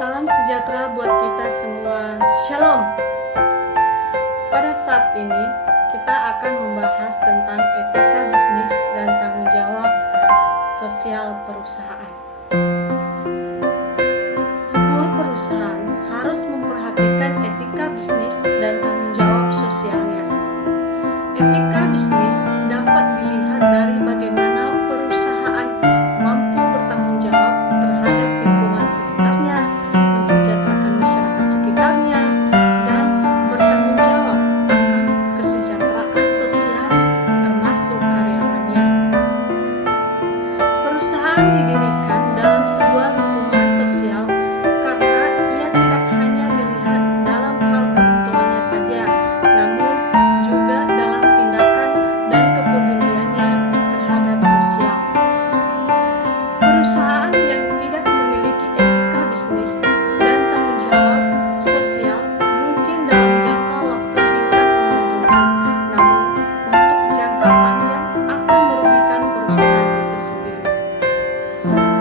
Salam sejahtera buat kita semua. Shalom. Pada saat ini kita akan membahas tentang etika bisnis dan tanggung jawab sosial perusahaan. Sebuah perusahaan harus memperhatikan etika bisnis dan tanggung jawab sosialnya. Etika bisnis dapat dilihat dari bagaimana perusahaan mampu bertanggung jawab terhadap lingkungan sekitarnya, mensejahterakan masyarakat sekitarnya, dan bertanggung jawab akan kesejahteraan sosial termasuk karyawannya. Perusahaan didirikan dalam sebuah lingkungan sosial karena ia tidak hanya dilihat dalam hal keuntungannya saja, namun juga dalam tindakan dan kepeduliannya terhadap sosial. Perusahaan yang tidak memiliki etika bisnis dan tanggung jawab sosial mungkin dalam jangka waktu singkat menguntungkan, namun untuk jangka panjang akan merugikan perusahaan itu sendiri.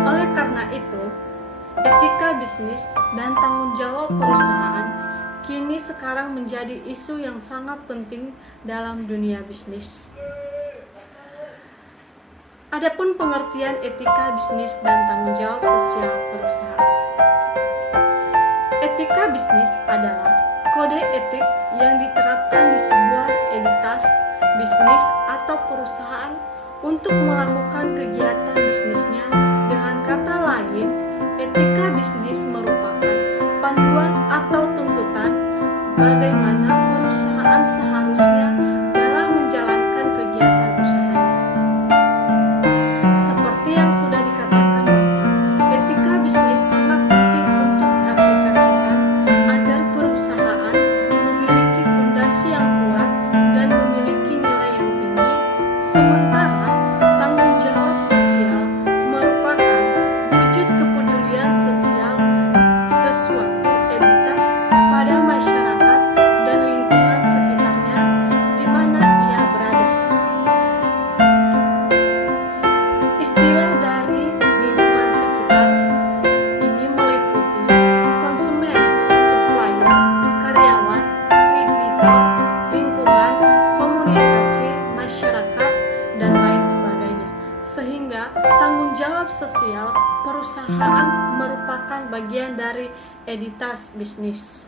Oleh karena itu, etika bisnis dan tanggung jawab perusahaan kini sekarang menjadi isu yang sangat penting dalam dunia bisnis. Adapun pengertian etika bisnis dan tanggung jawab sosial perusahaan. Etika bisnis adalah kode etik yang diterapkan di sebuah entitas bisnis atau perusahaan untuk melakukan kegiatan bisnisnya. Dengan kata lain, etika bisnis merupakan panduan atau tuntutan bagaimana perusahaan seharusnya dalam menjalankan kegiatan usahanya. Seperti yang sudah dikatakan bahwa etika bisnis sangat penting untuk diaplikasikan agar perusahaan memiliki fondasi yang kuat dan memiliki nilai yang tinggi, sementara tanggung jawab sosial merupakan wujud kepedulian sosial sesuatu entitas pada masyarakat dan lingkungan sekitarnya di mana ia berada. Istilah dari lingkungan sekitar ini meliputi konsumen, supplier, karyawan, kreditor, lingkungan, komunikasi, masyarakat, dan lain sebagainya. Sehingga tanggung jawab sosial perusahaan merupakan bagian dari entitas bisnis.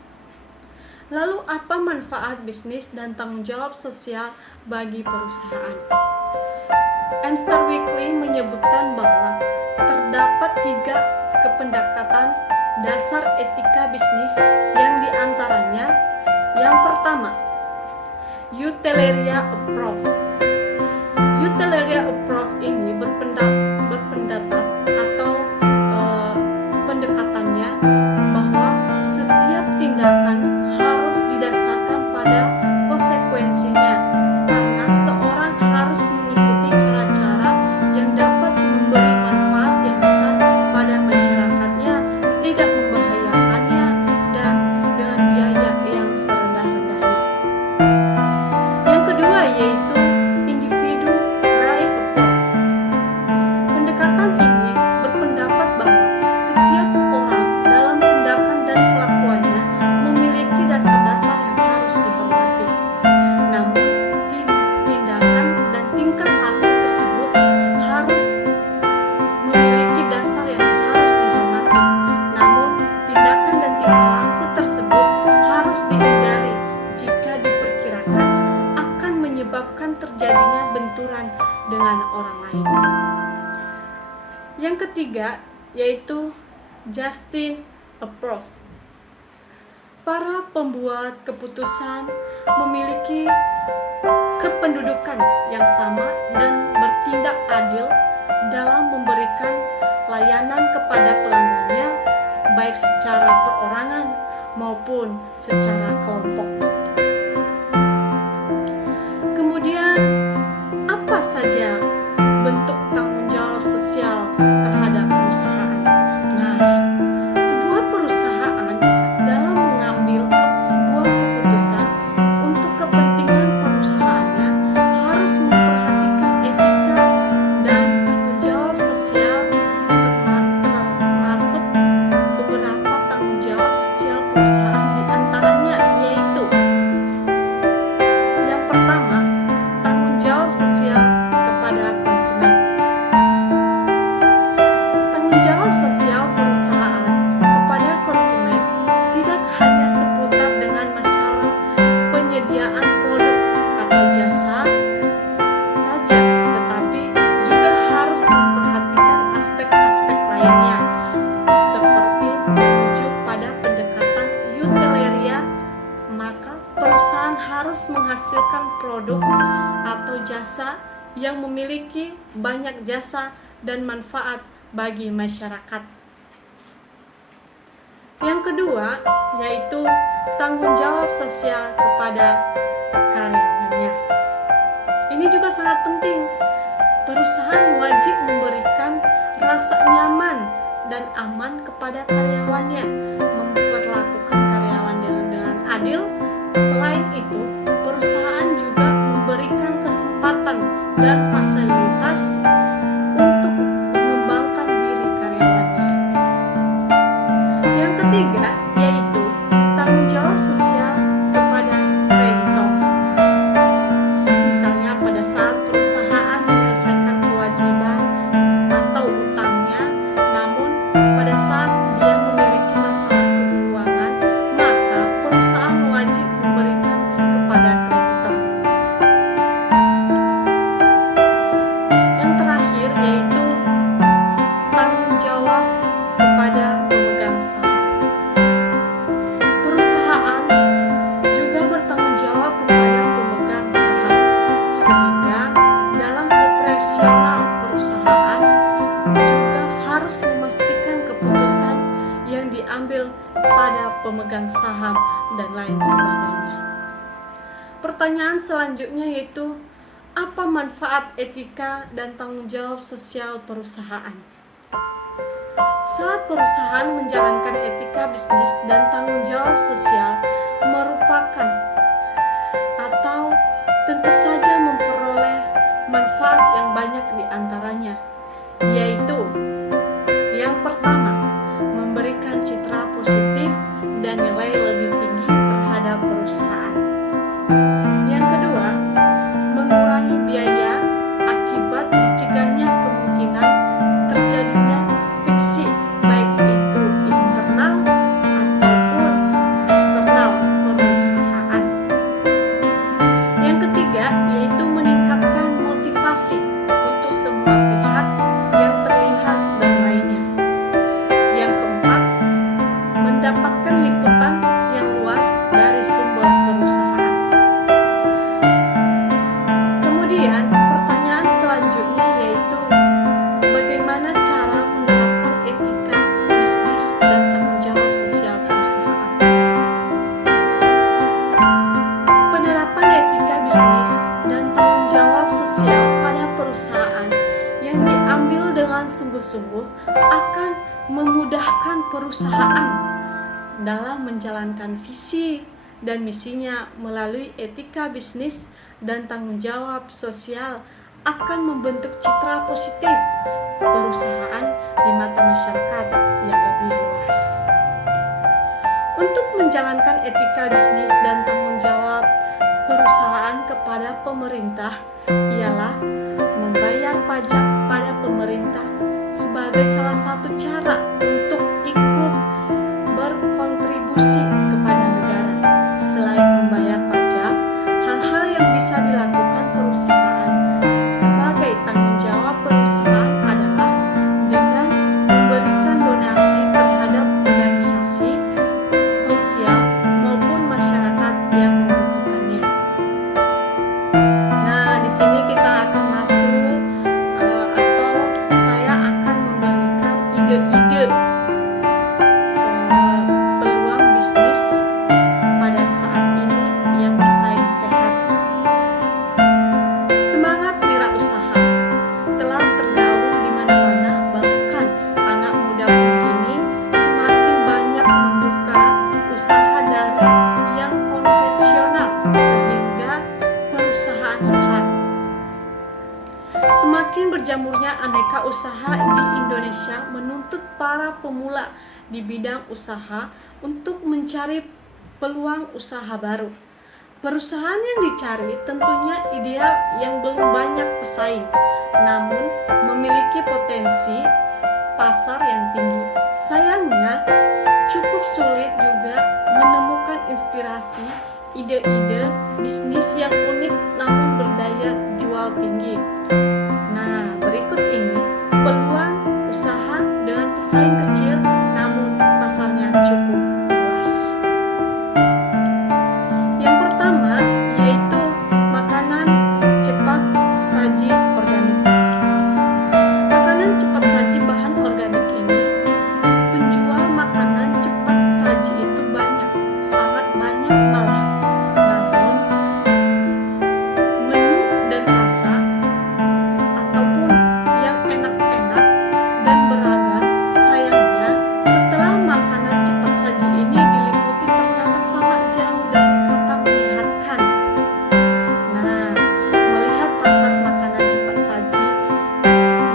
Lalu apa manfaat bisnis dan tanggung jawab sosial bagi perusahaan? Amster Weekly menyebutkan bahwa terdapat 3 kependekatan dasar etika bisnis yang diantaranya yang pertama, utilitarian approach. Utilitarian approach ini berpendapat atau pendekatannya bahwa setiap tindakan harus didasarkan pada konsekuensinya, karena seorang harus mengikuti cara-cara yang dapat memberi manfaat yang besar pada masyarakatnya, tidak membahayakannya, dan dengan biaya yang serendah-rendahnya. Yang kedua yaitu individu right approach. Pendekatan ini berpendapat bahwa setiap orang dalam tindakan dan kelakuannya memiliki dasar-dasar yang harus dihormati. Namun tindakan dan tingkah laku tersebut harus memiliki dasar yang harus dihormati. Namun tindakan dan tingkah laku tersebut harus dihindari jika diperkirakan akan menyebabkan terjadinya benturan dengan orang lain. Yang ketiga yaitu Justin approach. Para pembuat keputusan memiliki kependudukan yang sama dan bertindak adil dalam memberikan layanan kepada pelanggannya, baik secara perorangan maupun secara kelompok. Kemudian, apa saja bentuk tanggung jawab sosial terhadap perusahaan? Nah, sebuah perusahaan dalam mengambil sebuah keputusan untuk kepentingan perusahaannya harus memperhatikan etika dan tanggung jawab sosial, termasuk beberapa tanggung jawab sosial perusahaan kepada konsumen tidak hanya seputar dengan masalah penyediaan produk atau jasa saja, tetapi juga harus memperhatikan aspek-aspek lainnya, seperti menuju pada pendekatan utileria. Maka perusahaan harus menghasilkan produk atau jasa yang memiliki banyak jasa dan manfaat bagi masyarakat. Yang kedua, yaitu tanggung jawab sosial kepada karyawannya. Ini juga sangat penting. Perusahaan wajib memberikan rasa nyaman dan aman kepada karyawannya, memperlakukan karyawan dengan adil. Selain itu, perusahaan juga memberikan kesempatan dan fasilitas untuk mengembangkan diri karyawannya. Yang ketiga, yaitu tanggung jawab sosial kepada kreditor. Misalnya pada saat perusahaan menyelesaikan kewajiban atau utangnya, namun pada saat dia memiliki masalah keuangan, maka perusahaan wajib memberikan kepada kreditor. Yang terakhir, yaitu tanggung jawab kepada pemegang saham. Perusahaan juga bertanggung jawab kepada pemegang saham, sehingga dalam operasional perusahaan juga harus memastikan keputusan yang diambil pada pemegang saham dan lain sebagainya. Pertanyaan selanjutnya yaitu, apa manfaat etika dan tanggung jawab sosial perusahaan? Saat perusahaan menjalankan etika bisnis dan tanggung jawab sosial merupakan atau tentu saja memperoleh manfaat yang banyak di antaranya, yaitu yang pertama, memberikan citra positif dan nilai lebih tinggi terhadap perusahaan. Yang kedua, mengurangi biaya akibat dicegahnya kemungkinan terjadinya friksi, baik itu internal ataupun eksternal perusahaan. Yang ketiga, yaitu meningkatkan motivasi untuk semua pihak yang terlihat dan lainnya. Yang keempat, mendapatkan liputan yang luas dari sumber perusahaan. Kemudian, pertanyaan selanjutnya yaitu, bagaimana cara menerapkan etika bisnis dan tanggung jawab sosial perusahaan? Penerapan etika bisnis dan tanggung jawab sosial pada perusahaan yang diambil dengan sungguh-sungguh akan memudahkan perusahaan dalam menjalankan visi dan misinya. Melalui etika bisnis dan tanggung jawab sosial akan membentuk citra positif perusahaan di mata masyarakat yang lebih luas. Untuk menjalankan etika bisnis dan tanggung jawab perusahaan kepada pemerintah ialah membayar pajak pada pemerintah sebagai salah satu cara untuk ikut berkontribusi kepada negara. Selain membayar pajak, hal-hal yang bisa dilakukan perusahaan sebagai tanggung jawab perusahaan adalah dengan memberikan donasi terhadap organisasi sosial maupun masyarakat yang membutuhkannya. Nah, di sini kita akan masuk atau saya akan memberikan ide-ide peluang bisnis pada saat ini yang bersaing sehat. Semangat wirausaha telah tergaung di mana-mana, bahkan anak muda pun kini semakin banyak membuka usaha dari yang konvensional sehingga perusahaan startup. Semakin berjamurnya aneka usaha di Indonesia menuntut para pemula di bidang usaha untuk mencari peluang usaha baru. Perusahaan yang dicari tentunya ideal yang belum banyak pesaing, namun memiliki potensi pasar yang tinggi. Sayangnya, cukup sulit juga menemukan inspirasi ide-ide bisnis yang unik namun berdaya jual tinggi. Nah, berikut ini peluang usaha dengan pesaing kecil namun pasarnya cukup luas. Yang pertama yaitu makanan cepat saji organik. Makanan cepat saji bahan organik ini, penjual makanan cepat saji itu banyak, sangat banyak malah. Namun menu dan rasa ataupun yang enak-enak dan beragam, sayangnya setelah makanan cepat saji ini diliputi ternyata sangat jauh dari kata menyehatkan. Nah, melihat pasar makanan cepat saji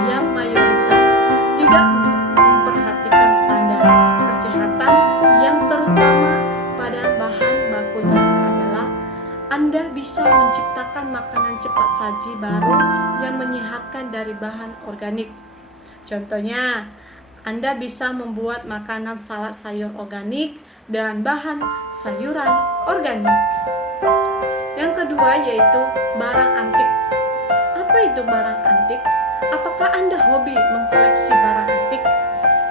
yang mayoritas tidak memperhatikan standar kesehatan yang terutama pada bahan bakunya adalah Anda bisa menciptakan makanan cepat saji baru yang menyehatkan dari bahan organik. Contohnya, Anda bisa membuat makanan salad sayur organik dengan bahan sayuran organik. Yang kedua yaitu barang antik. Apa itu barang antik? Apakah Anda hobi mengkoleksi barang antik?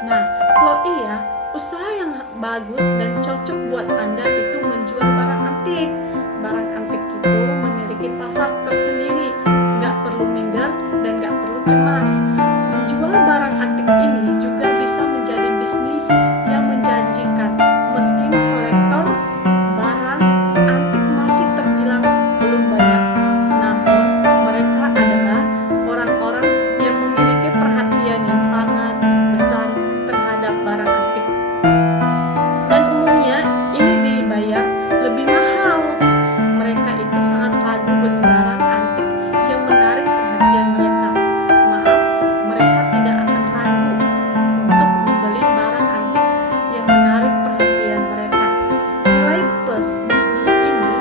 Nah, kalau iya, usaha yang bagus dan cocok buat Anda itu menjual barang antik. Barang antik itu memiliki pasar tersendiri, nggak perlu minder dan nggak perlu cemas. Menjual barang antik ini juga bisa menjadi bisnis yang menjanjikan. Meski kolektor barang antik masih terbilang belum banyak, namun mereka adalah orang-orang yang memiliki perhatian yang sangat besar terhadap barang antik. Dan umumnya ini dibayar lebih mahal. Mereka itu sangat ragu beli barang antik yang menarik perhatian mereka. Maaf, mereka tidak akan ragu untuk membeli barang antik yang menarik perhatian mereka. Nilai plus bisnis ini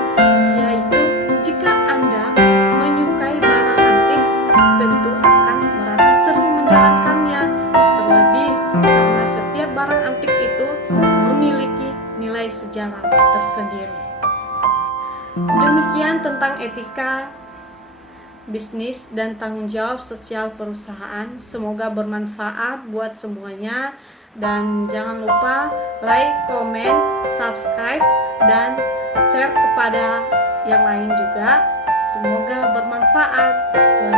yaitu jika Anda menyukai barang antik, tentu akan merasa seru menjalankannya. Terlebih karena setiap barang antik itu memiliki nilai sejarah tersendiri. Demikian tentang etika bisnis dan tanggung jawab sosial perusahaan. Semoga bermanfaat buat semuanya. Dan jangan lupa like, komen, subscribe, dan share kepada yang lain juga. Semoga bermanfaat. Tuhan